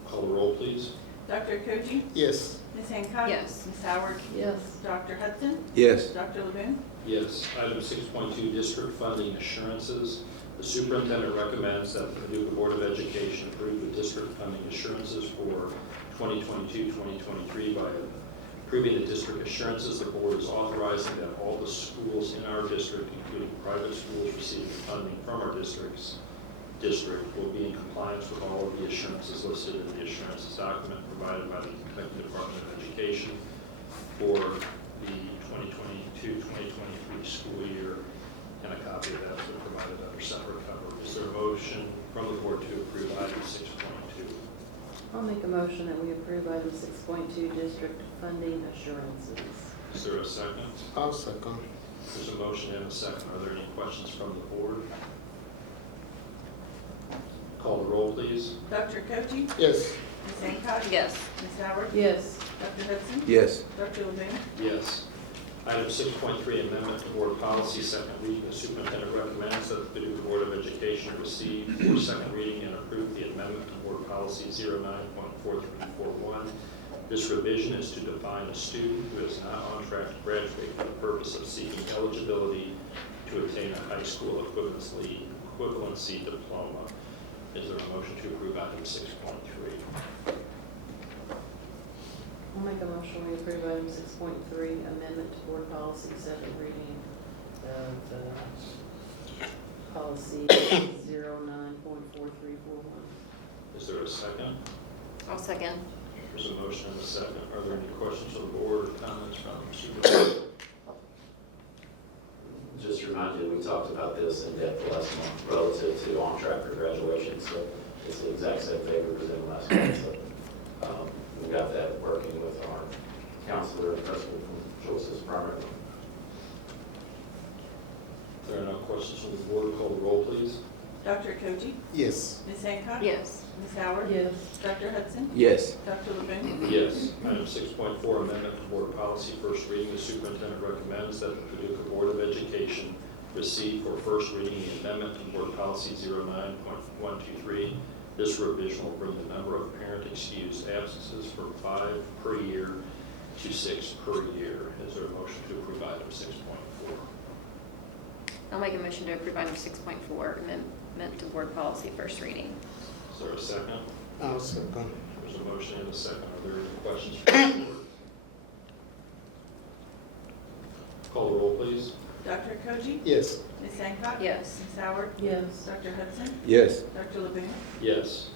Call the roll, please. Dr. Koji? Yes. Ms. Hancock? Yes. Ms. Howard? Yes. Dr. Hudson? Yes. Dr. LeBoon? Yes. Item 6.2, district funding assurances. The superintendent recommends that the Paducah Board of Education approve the district funding assurances for 2022-2023 by approving the district assurances. The board is authorizing that all the schools in our district, including private schools receiving funding from our district will be in compliance with all of the assurances listed in the assurances document provided by the Kentucky Department of Education for the 2022-2023 school year, and a copy of that has been provided under separate cover. Is there a motion from the board to approve item 6.2? I'll make a motion that we approve item 6.2, district funding assurances. Is there a second? I'll second. There's a motion and a second. Are there any questions from the board? Call the roll, please. Dr. Koji? Yes. Ms. Hancock? Yes. Ms. Howard? Yes. Dr. Hudson? Yes. Dr. LeBoon? Yes. Item 6.3, amendment to board policy, second reading. The superintendent recommends that the Paducah Board of Education receive for second reading and approve the amendment to board policy 09.4341. This revision is to define a student who is not on track to graduate for the purpose of seeking eligibility to obtain a high school equivalency diploma. Is there a motion to approve item 6.3? I'll make a motion we approve item 6.3, amendment to board policy, second reading of policy 09.4341. Is there a second? I'll second. There's a motion and a second. Are there any questions of the board or comments from the superintendent? Just to remind you, we talked about this in depth last month relative to on-track for graduation. So it's the exact same thing we presented last month. So we got that working with our counselor and principal from Choices Primary. If there are no questions from the board, call the roll, please. Dr. Koji? Yes. Ms. Hancock? Yes. Ms. Howard? Yes. Dr. Hudson? Yes. Dr. LeBoon? Yes. Item 6.4, amendment to board policy, first reading. The superintendent recommends that the Paducah Board of Education receive for first reading the amendment to Board Policy 09.123. This revision will bring the number of parent excused absences from 5 per year to 6 per year. Is there a motion to approve item 6.4? I'll make a motion to approve item 6.4, amendment to board policy, first reading. Is there a second? I'll second. There's a motion and a second. Are there any questions from the board? Call the roll, please. Dr. Koji? Yes. Ms. Hancock? Yes. Ms. Howard? Yes. Dr. Hudson? Yes. Dr. Levine? Yes.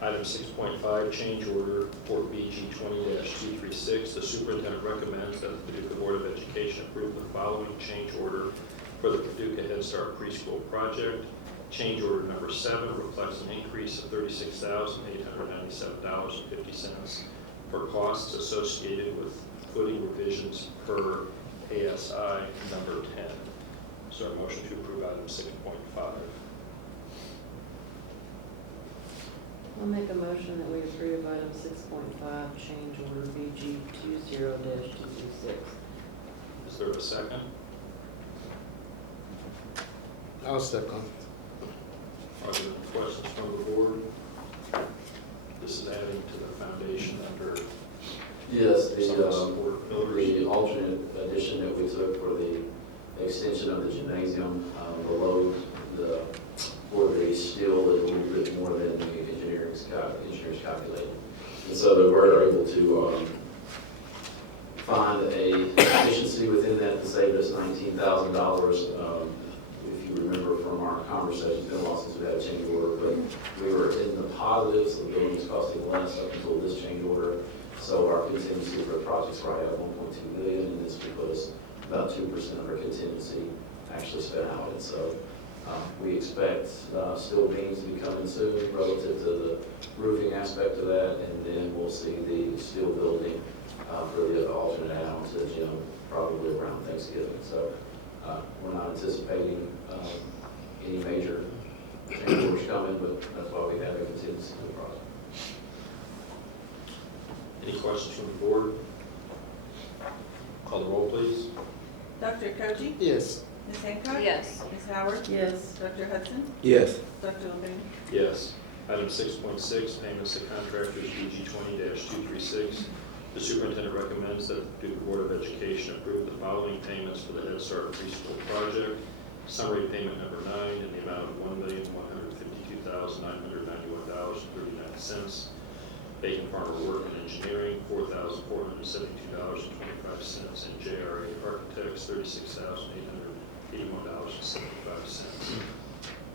Item 6.5, change order for BG 20-236. The superintendent recommends that the Paducah Board of Education approve the following change order for the Paducah Head Start preschool project. Change order number 7 reflects an increase of $36,897.50 for costs associated with footing revisions per ASI number 10. Is there a motion to approve item 6.5? I'll make a motion that we approve item 6.5, change order BG 20-236. Is there a second? I'll second. Are there any questions from the board? This is adding to the foundation under Yes, some of the support pillars. the alternate addition that we took for the extension of the gymnasium, the load, the for the steel is a little bit more than the engineers calculated. And so that we're able to find a efficiency within that to save us $19,000. If you remember from our conversation, it's been a while since we had a change order, but we were in the positives. The building was costing less up until this change order. So our contingency for the project's right at $1.2 million, and this would put us about 2% of our contingency actually spent out. And so we expect steel beams to be coming soon relative to the roofing aspect of that, and then we'll see the steel building for the alternate add-on to the gym probably around Thanksgiving. So we're not anticipating any major change orders coming, but that's why we have a contingency for the project. Any questions from the board? Call the roll, please. Dr. Koji? Yes. Ms. Hancock? Yes. Ms. Howard? Yes. Dr. Hudson? Yes. Dr. Levine? Yes. Item 6.6, payments to contractors, BG 20-236. The superintendent recommends that the Paducah Board of Education approve the following payments for the Head Start preschool project. Summary payment number 9 in the amount of $1,152,991.39. Bacon Farmer Work and Engineering, $4,472.25, and JRA Architects, $36,881.75.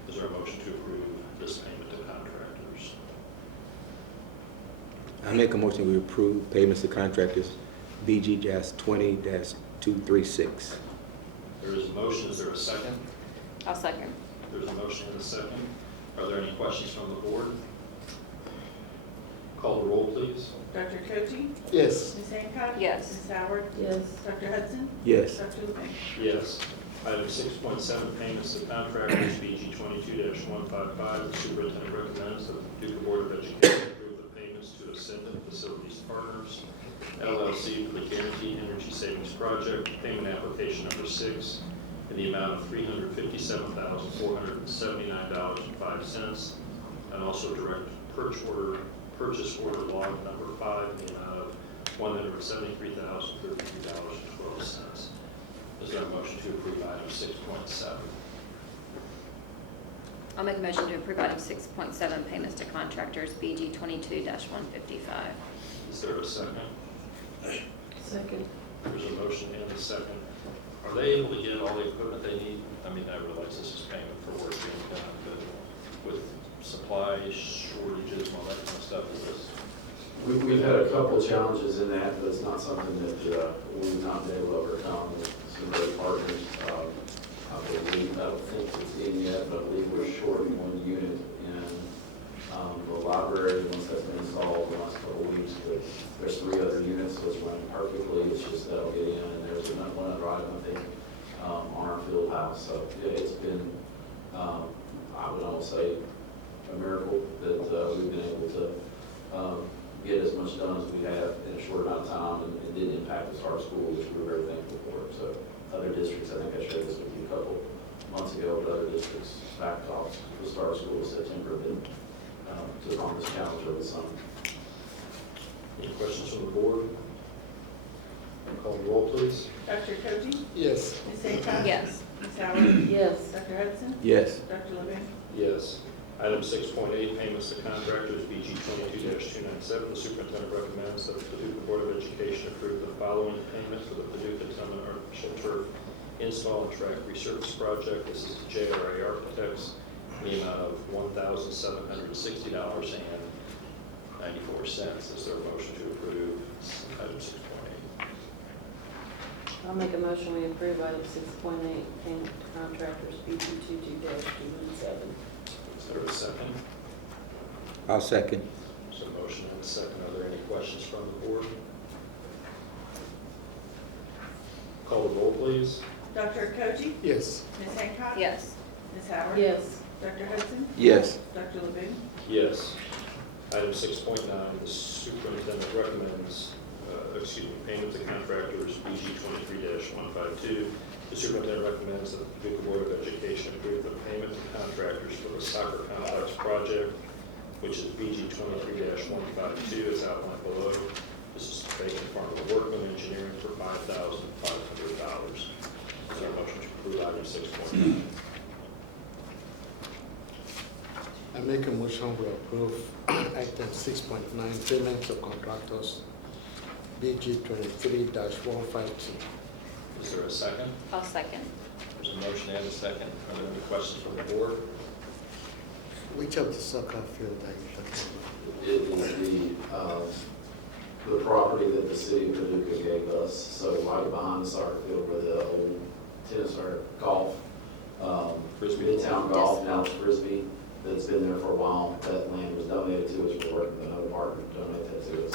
Is there a motion to approve this payment to contractors? I make a motion we approve payments to contractors BG 20-236. There is a motion. Is there a second? I'll second. There's a motion and a second. Are there any questions from the board? Call the roll, please. Dr. Koji? Yes. Ms. Hancock? Yes. Ms. Howard? Yes. Dr. Hudson? Yes. Dr. Levine? Yes. Item 6.7, payments to contractors, BG 22-155. The superintendent recommends that the Paducah Board of Education approve the payments to Ascendant Facilities Partners, LLC, for the Guaranteed Energy Savings Project, payment application number 6, in the amount of $357,479.05, and also direct purchase order log number 5 in the amount of $173,033.12. Is there a motion to approve item 6.7? I'll make a motion to approve item 6.7, payments to contractors, BG 22-155. Is there a second? Second. There's a motion and a second. Are they able to get all the equipment they need? I mean, I realize this is payment for work being done, but with supply shortages and all that kind of stuff, is this? We've had a couple of challenges in that, but it's not something that we've not been able to overcome with some great partners. I don't think it's in yet, but I believe we're short 1 unit in the library once that's been installed in the last couple of weeks. But there's 3 other units, so it's running perfectly. It's just that'll get in, and there's one other item, I think, on our field house. So yeah, it's been, I would almost say, a miracle that we've been able to get as much done as we have in a short amount of time, and it didn't impact us, our school, which we're very thankful for. So other districts, I think I shared this with you a couple months ago, but other districts backed off the start of school in September, then took on this challenge over the summer. Any questions from the board? Call the roll, please. Dr. Koji? Yes. Ms. Hancock? Yes. Ms. Howard? Yes. Dr. Hudson? Yes. Dr. Levin? Yes. Item 6.8, payments to contractors, BG 22-297. The superintendent recommends that the Paducah Board of Education approve the following payment for the Paducah Tillman Artificial Turf Install and Track Resurface Project. This is to JRA Architects, in the amount of $1,760.94. Is there a motion to approve item 6.8? I'll make a motion, we approve item 6.8, payment to contractors, BG 22-217. Is there a second? I'll second. There's a motion and a second. Are there any questions from the board? Call the roll, please. Dr. Koji? Yes. Ms. Hancock? Yes. Ms. Howard? Yes. Dr. Hudson? Yes. Dr. Levin? Yes. Item 6.9, the superintendent recommends, payment to contractors, BG 23-152. The superintendent recommends that the Paducah Board of Education approve the payment to contractors for the soccer complex project, which is BG 23-152, as outlined below. This is to Bacon Farmer Workman Engineering for $5,500. Is there a motion to approve item 6.9? I make a motion we approve item 6.9, payment to contractors, BG 23-152. Is there a second? I'll second. There's a motion and a second. Are there any questions from the board? Which of the soccer field are you talking about? It is the property that the city of Paducah gave us, so right behind the soccer field where the old tennis or golf, Frisbee. Midtown Golf, now it's Frisbee, that's been there for a while. That land was donated to us, we're working with another partner to donate that to us.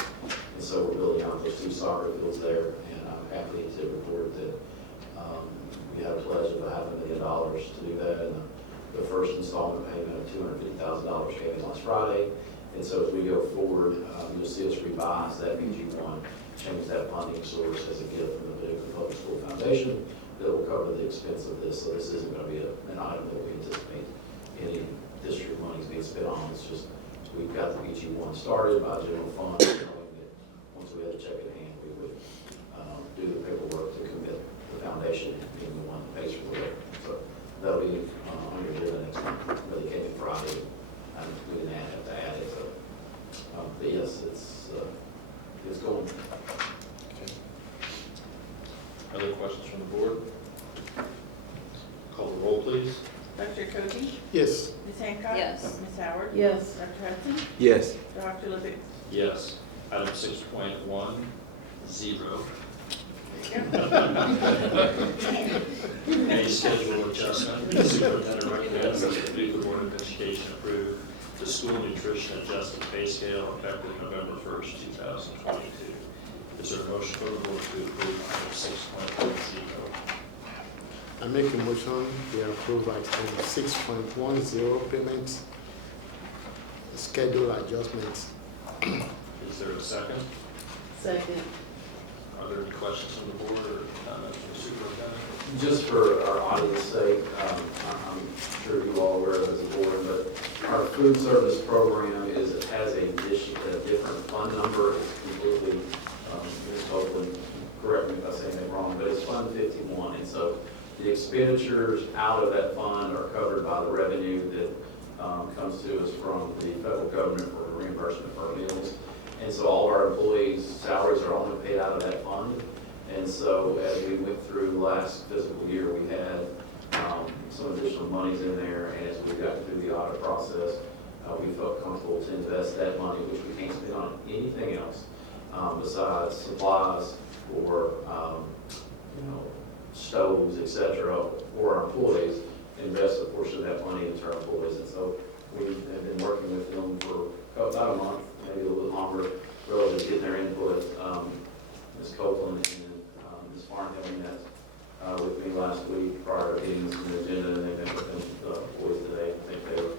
And so we're building out those 2 soccer fields there, and I'm happy to report that we had a pledge of $500,000 to do that, and the first installment payment of $250,000 came in last Friday. And so as we go forward, you'll see us revise that BG1, change that funding source as a gift from the Paducah Public School Foundation that will cover the expense of this. So this isn't going to be an item that we anticipate any district monies being spent on. It's just, we've got the BG1 started by general fund, knowing that once we had a check in hand, we would do the paperwork to commit the foundation and being the one that pays for the work. So that'll be on your agenda next month. It really came in Friday. We didn't have to add it. But yes, it's going. Okay. Other questions from the board? Call the roll, please. Dr. Koji? Yes. Ms. Hancock? Yes. Ms. Howard? Yes. Dr. Hudson? Yes. Dr. Levin? Yes. Item 6.1, 0. Pay schedule adjustment. The superintendent recommends that the Paducah Board of Education approve the school nutrition adjusted pay scale effective November 1st, 2022. Is there a motion for the board to approve item 6.10? I make a motion we approve item 6.10, payment schedule adjustments. Is there a second? Second. Are there any questions from the board or comments from the superintendent? Just for our audience sake, I'm sure you all aware of as a board, but our food service program has a different fund number. It's completely, Ms. Copeland, correct me if I say anything wrong, but it's Fund 51. And so the expenditures out of that fund are covered by the revenue that comes to us from the federal government for reimbursement for our meals. And so all of our employees' salaries are only paid out of that fund. And so as we went through last fiscal year, we had some additional monies in there. And as we got through the audit process, we felt comfortable to invest that money, which we can't spend on anything else besides supplies or stoves, et cetera, for our employees, invest a portion of that money into our employees. And so we have been working with them for about a month, maybe a little bit longer, relative to getting their input. Ms. Copeland and Ms. Farnhill met with me last week prior to getting this on the agenda, and they met with the employees today. I think they were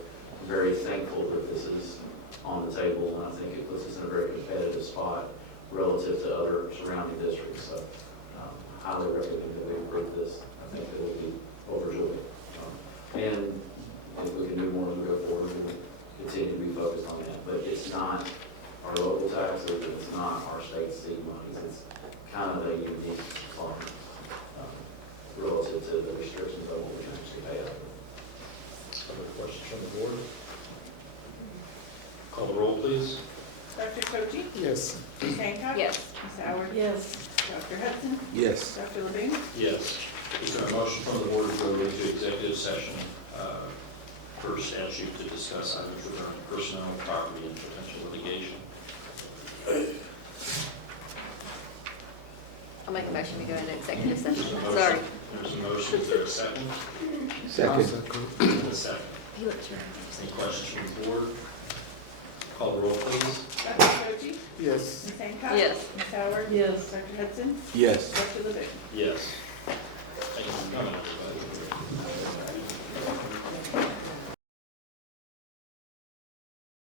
very thankful that this is on the table, and I think it puts us in a very competitive spot relative to other surrounding districts. So highly recommend that we approve this. I think it will be overjoyed from the board? Call the roll, please. Dr. Cochi? Yes. Ms. Hancock? Yes. Ms. Howard? Yes. Dr. Hudson? Yes. Dr. Levine? Yes. Is there a motion from the board to go into executive session per statute to discuss items regarding personnel, property, and potential litigation? I'll make a motion to go into executive There's session. a motion. Sorry. There's a motion. Is there a second? Second. A second. You look sure. Any questions from the board? Call the roll, please. Dr. Cochi? Yes. Ms. Hancock? Yes. Ms. Howard? Yes. Dr. Hudson? Yes. Dr. Levine? Yes. Thank you for coming, everybody.